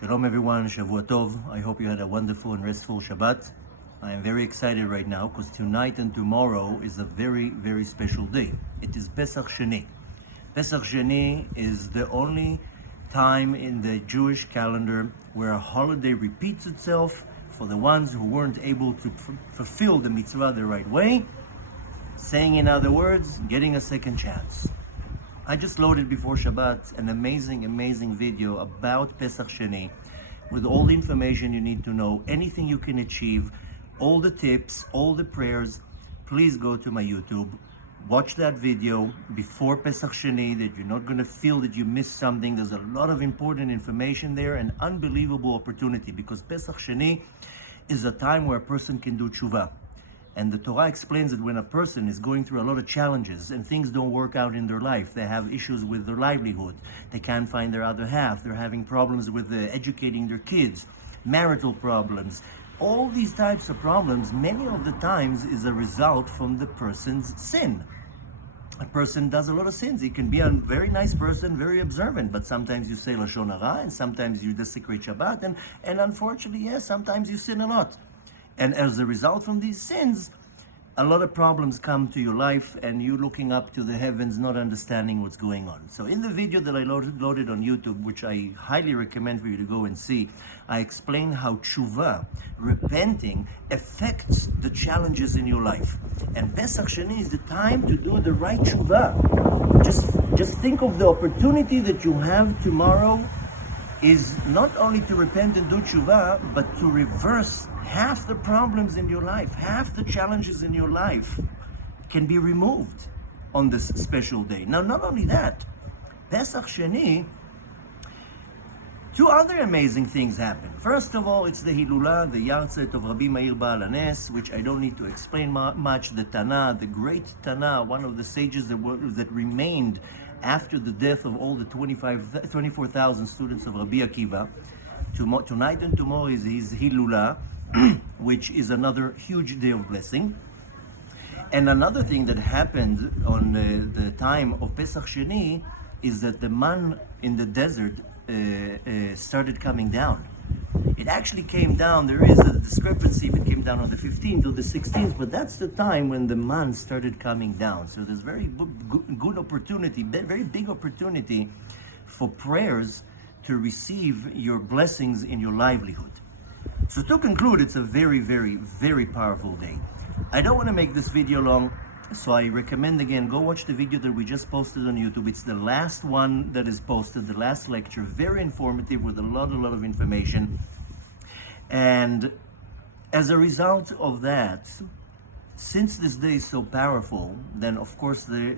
Shalom everyone, Shavua Tov. I hope you had a wonderful and restful Shabbat. I am very excited right now because tonight and tomorrow is a very, very special day. It is Pesach Sheni. Pesach Sheni is the only time in the Jewish calendar where a holiday repeats itself for the ones who weren't able to fulfill the mitzvah the right way. Saying in other words, getting a second chance. I just loaded before Shabbat an amazing video about Pesach Sheni with all the information you need to know, anything you can achieve, all the tips, all the prayers. Please go to my YouTube, watch that video before Pesach Sheni, that you're not going to feel that you missed something. There's a lot of important information there, an unbelievable opportunity, because Pesach Sheni is a time where a person can do tshuva. And the Torah explains that when a person is going through a lot of challenges and things don't work out in their life, they have issues with their livelihood, they can't find their other half, they're having problems with educating their kids, marital problems, all these types of problems, many of the times is a result from the person's sin. A person does a lot of sins. He can be a very nice person, very observant, but sometimes you say Lashon Hara, and sometimes you desecrate Shabbat, and unfortunately, yes, sometimes you sin a lot. And as a result from these sins, a lot of problems come to your life, and you looking up to the heavens, not understanding what's going on. So in the video that I loaded on YouTube, which I highly recommend for you to go and see, I explain how tshuva, repenting, affects the challenges in your life. And Pesach Sheni is the time to do the right tshuva. Just think of the opportunity that you have tomorrow is not only to repent and do tshuva, but to reverse half the problems in your life, half the challenges in your life can be removed on this special day. Now, not only that, Pesach Sheni, two other amazing things happen. First of all, it's the Hilula, the Yahrzeit of Rabbi Baal Hanes, which I don't need to explain much. The Tana, the Great Tana, one of the sages that remained after the death of all the 24,000 students of Rabbi Akiva. Tonight and tomorrow is his Hilula, which is another huge day of blessing. And another thing that happened on the time of Pesach Sheni is that the man in the desert started coming down. It actually came down. There is a discrepancy if it came down on the 15th or the 16th, but that's the time when the man started coming down. So there's very good opportunity, very big opportunity for prayers to receive your blessings in your livelihood. So to conclude, it's a very powerful day. I don't want to make this video long, so I recommend again, go watch the video that we just posted on YouTube. It's the last one that is posted, the last lecture, very informative with a lot of information. And as a result of that, since this day is so powerful, then of course there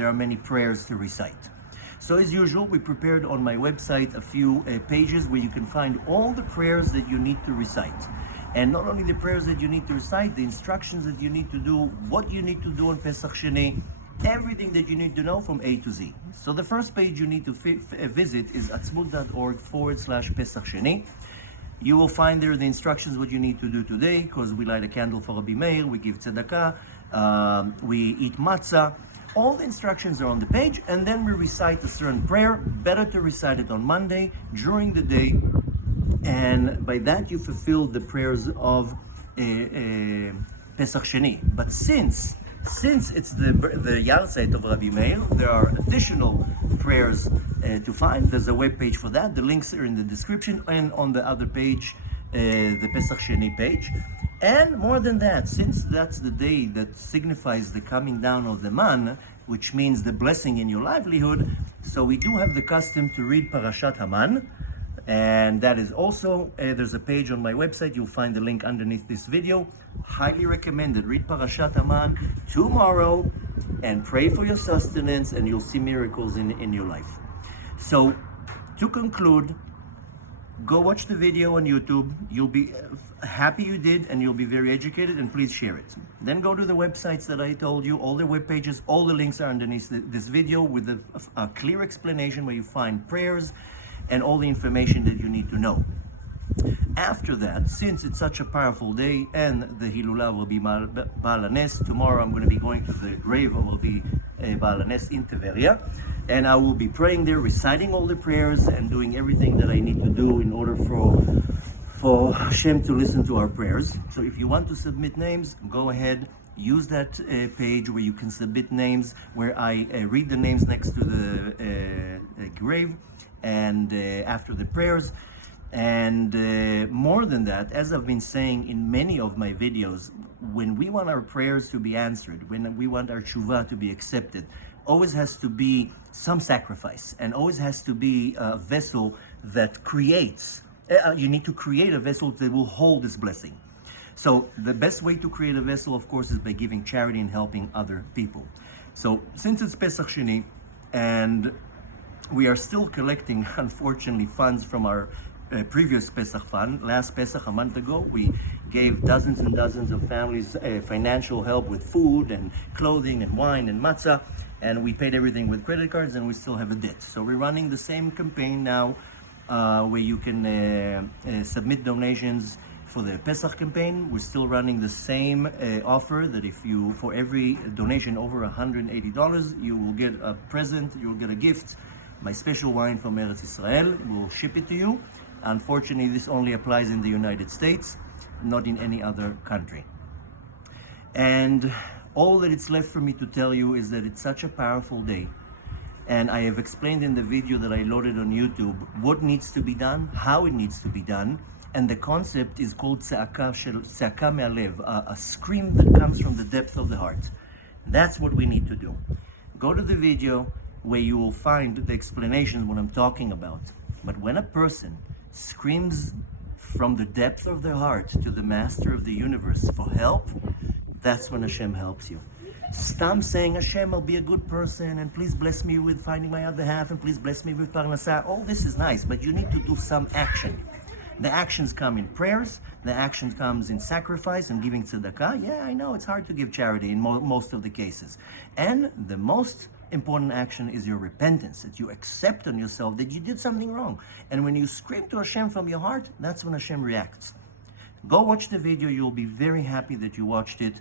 are many prayers to recite. So as usual, we prepared on my website a few pages where you can find all the prayers that you need to recite. And not only the prayers that you need to recite, the instructions that you need to do, what you need to do on Pesach Sheni, everything that you need to know from A to Z. So the first page you need to visit is atzmut.org/Pesach Sheni. You will find there the instructions what you need to do today, because we light a candle for Rabbi Meir, we give tzedakah, we eat matzah. All the instructions are on the page, and then we recite a certain prayer. Better to recite it on Monday, during the day, and by that you fulfill the prayers of Pesach Sheni. But since it's the Yahrzeit of Rabbi Meir, there are additional prayers to find. There's a web page for that. The links are in the description, and on the other page, the Pesach Sheni page. And more than that, since that's the day that signifies the coming down of the man, which means the blessing in your livelihood, so we do have the custom to read Parashat Haman, and that is also, there's a page on my website, you'll find the link underneath this video. Highly recommended. Read Parashat Haman tomorrow and pray for your sustenance, and you'll see miracles in your life. So, to conclude, go watch the video on YouTube. You'll be happy you did, and you'll be very educated, and please share it. Then go to the websites that I told you, all the web pages, all the links are underneath this video with a clear explanation where you find prayers and all the information that you need to know. After that, since it's such a powerful day and the Hilula will be Baal Hanes, tomorrow I'm going to be going to the grave of Rabbi Balanes in Tveria. And I will be praying there, reciting all the prayers and doing everything that I need to do in order for Hashem to listen to our prayers. So if you want to submit names, go ahead, use that page where you can submit names, where I read the names next to the grave and after the prayers. And more than that, as I've been saying in many of my videos, when we want our prayers to be answered, when we want our tshuva to be accepted, always has to be some sacrifice, and always has to be a vessel that creates. You need to create a vessel that will hold this blessing. So the best way to create a vessel, of course, is by giving charity and helping other people. So since it's Pesach Sheni, and we are still collecting, unfortunately, funds from our previous Pesach fund. Last Pesach, a month ago, we gave dozens and dozens of families financial help with food and clothing and wine and matzah, and we paid everything with credit cards, and we still have a debt. So we're running the same campaign now, where you can submit donations for the Pesach campaign. We're still running the same offer that if you, for every donation over $180, you will get a present, you will get a gift. My special wine from Eretz Israel, we'll ship it to you. Unfortunately, this only applies in the United States, not in any other country. And all that it's left for me to tell you is that it's such a powerful day. And I have explained in the video that I loaded on YouTube what needs to be done, how it needs to be done. And the concept is called Tza'aka me'alev, a scream that comes from the depth of the heart. That's what we need to do. Go to the video where you will find the explanation what I'm talking about. But when a person screams from the depth of their heart to the master of the universe for help, that's when Hashem helps you. Stam saying, Hashem, I'll be a good person, and please bless me with finding my other half, and please bless me with parnasah. All this is nice, but you need to do some action. The actions come in prayers, the action comes in sacrifice and giving tzedakah. Yeah, I know, it's hard to give charity in most of the cases. And the most important action is your repentance, that you accept on yourself that you did something wrong. And when you scream to Hashem from your heart, that's when Hashem reacts. Go watch the video, you'll be very happy that you watched it.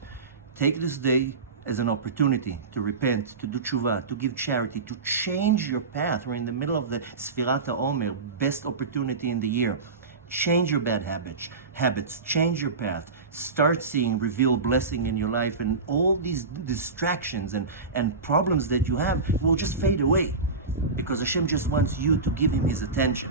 Take this day as an opportunity to repent, to do tshuva, to give charity, to change your path. We're in the middle of the Sfirat HaOmer, best opportunity in the year. Change your bad habits, change your path, start seeing revealed blessing in your life, and all these distractions and problems that you have will just fade away, because Hashem just wants you to give Him His attention.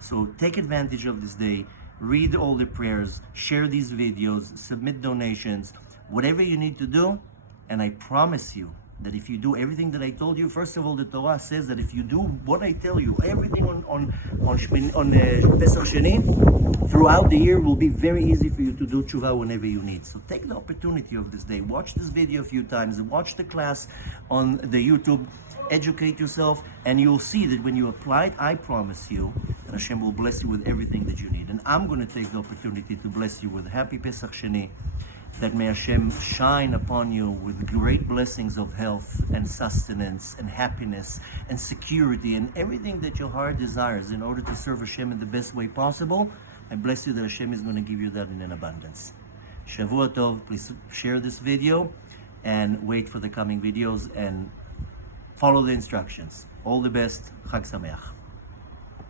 So take advantage of this day, read all the prayers, share these videos, submit donations, whatever you need to do, and I promise you that if you do everything that I told you, first of all, the Torah says that if you do what I tell you, everything on Pesach Sheni, throughout the year will be very easy for you to do tshuva whenever you need. So take the opportunity of this day. Watch this video a few times, watch the class on the YouTube, educate yourself, and you'll see that when you apply it, I promise you that Hashem will bless you with everything that you need. And I'm going to take the opportunity to bless you with a happy Pesach Sheni, that may Hashem shine upon you with great blessings of health and sustenance and happiness and security and everything that your heart desires in order to serve Hashem in the best way possible. I bless you that Hashem is going to give you that in an abundance. Shavua Tov, please share this video and wait for the coming videos and follow the instructions. All the best. Chag Sameach.